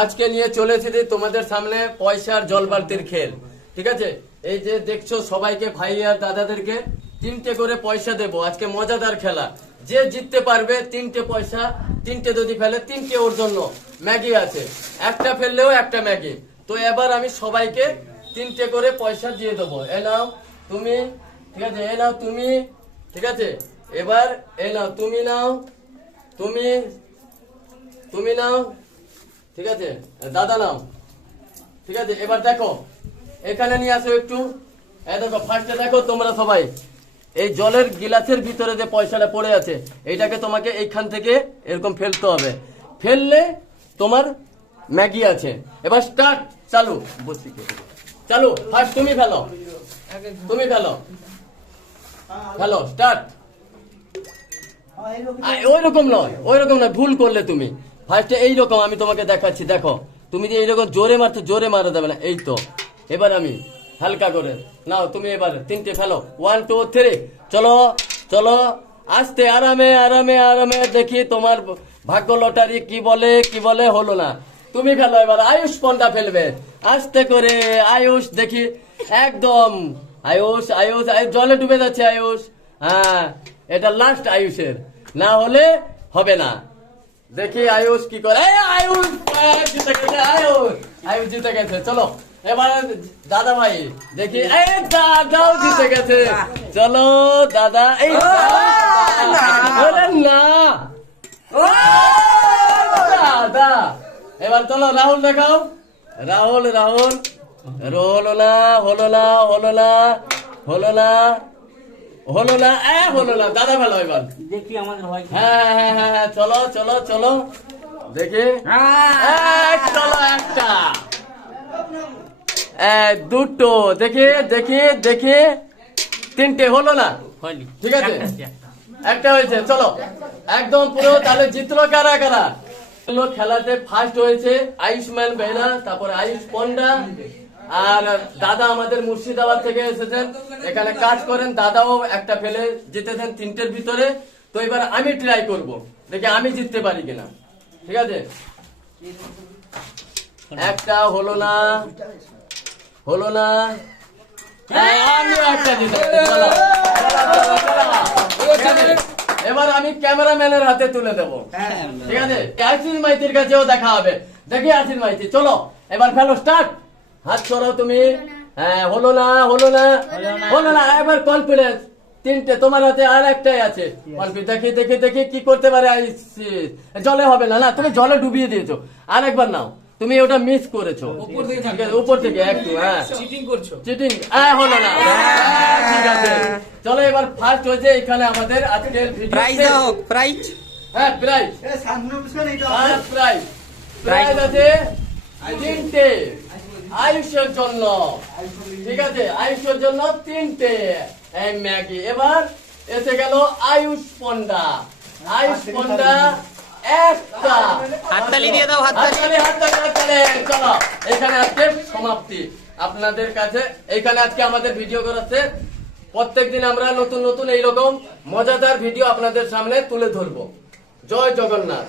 আজকে নিয়ে চলে তোমাদের সামনে পয়সার জল বালতির খেল। ঠিক আছে? এই যে দেখছ সবাইকে ভাই আর দাদাদেরকে, তিনটে করে পয়সা দেবো। আজকে মজাদার খেলা। যে জিততে পারবে তিনটে পয়সা, তিনটে যদি ফেলে, তিনটে ওর জন্য। ম্যাগি আছে। একটা ফেললেও একটা ম্যাগি। তো এবার আমি সবাইকে তিনটে করে পয়সা দিয়ে দেবো। এ নাও তুমি, ঠিক আছে? এ নাও তুমি, ঠিক আছে? এবার এ নাও, তুমি নাও, তুমি তুমি নাও। ঠিক আছে? দাদা নাও। ঠিক আছে? এবার দেখো, এখানে নিয়ে আসো একটু। দেখো ফার্স্টে দেখো তোমরা সবাই, এই জলের গিলাসের ভিতরে যে পয়সাটা পড়ে আছে, এইটাকে তোমাকে এইখান থেকে এরকম ফেলতে হবে। ফেললে তোমার ম্যাগি আছে। এবার স্টার্ট চালু। বসি? চালু ফার্স্ট তুমি ফেলো। তুমি ফেলো। ফেলো স্টার্ট ওই রকম নয় ওই রকম নয়, ভুল করলে তুমি। ফার্স্টে এইরকম আমি তোমাকে দেখাচ্ছি, দেখো। তুমি যে এইরকম জোরে মারছো, জোরে মারা যাবে না। এই তো। এবার আমি হালকা করে। নাও, তুমি এবার তিনটে ফেলো। ওয়ান টু থ্রি চলো চলো। আস্তে, আরামে আরামে আরামে দেখি তোমার ভাগ্য লটারি কি বলে কি বলে, হলো না। তুমি ফেলো এবার। আয়ুষ পন্ডা ফেলবে? আস্তে করে আয়ুষ দেখি। একদম। আয়ুষ আয়ুষ আয়ুষ, জলে ডুবে যাচ্ছে আয়ুষ। হ্যাঁ এটা লাস্ট আয়ুষের। না হলে হবে না। দেখি আয়ুষ কি করে। আয়ুষ জিতে গেছে আয়ুষ। আয়ুষ জিতে গেছে চলো। এবার দাদা ভাই দেখি। এই দাদাও জিতে গেছে। চলো দাদা এই না। দাদা। এবার চলো রাহুল দেখাও। রাহুল রাহুল। হলো না হলো না হলো না হলো না হলো না এ হলো না দাদা ভালো এবার দেখি আমাদের হয় হ্যাঁ হ্যাঁ হ্যাঁ হ্যাঁ, চলো চলো চলো। দেখি। চলো একটা। দুটো। দেখি দেখি দেখি। তিনটে হলো না হয়নি। ঠিক আছে। একটা হয়েছে চলো। একদম পুরো তাহলে জিতলো কারা কারা? খেলাতে ফার্স্ট হয়েছে আয়ুষ্মান বেহরা তারপরে আয়ুষ পন্ডা আর দাদা আমাদের মুর্শিদাবাদ থেকে এসেছেন। এখানে কাজ করেন দাদাও একটা ফেলে জিতেছেন তিনটের ভিতরে। তো এবার আমি ট্রাই করব। দেখি আমি জিততে পারি কিনা। ঠিক আছে? একটা হলো না হলো না। হ্যাঁ, আমি একটা? এবার আমি ক্যামেরাম্যানের হাতে তুলে দেবো। ঠিক আছে? আশিস মাইতির কাছেও দেখা হবে। দেখি আশিস মাইতি। চলো এবার ফেলো স্টার্ট হাত সরাও তুমি। হ্যাঁ হলো না হলো না হলো না। এবার কনফিডেন্স তিনটে তোমার হাতে আর একটাই আছে। দেখি দেখি দেখি কি করতে পারে জলে হবে না না তুমি জলে ডুবিয়ে দিয়েছ। আর একবার নাও। তুমি ওটা মিস করেছ। উপর থেকে উপর থেকে একটু হ্যাঁ। চিটিং করছ। চিটিং হ্যাঁ হলো না। হ্যাঁ, ঠিক আছে। চলো এবার ফার্স্ট হয়েছে এখানে আমাদের আজকের ভিডিও প্রাইজ প্রাইজ হ্যাঁ প্রাইজ হ্যাঁ প্রাইজ প্রাইজ আছে তিনটে। আয়ুষের জন্য। ঠিক আছে আয়ুষের জন্য তিনটে ম্যাগি। এবার এসে গেল আয়ুষ পন্ডা আয়ুষ পন্ডা একটা। হাততালি দিয়ে দাও, হাততালি। হাততালি হাততালি হাততালি। চলো এখানে আজকে সমাপ্তি। আপনাদের কাছে এইখানে আজকে আমাদের ভিডিও করাচ্ছে। প্রত্যেকদিন আমরা নতুন নতুন এইরকম মজাদার ভিডিও আপনাদের সামনে তুলে ধরবো। জয় জগন্নাথ।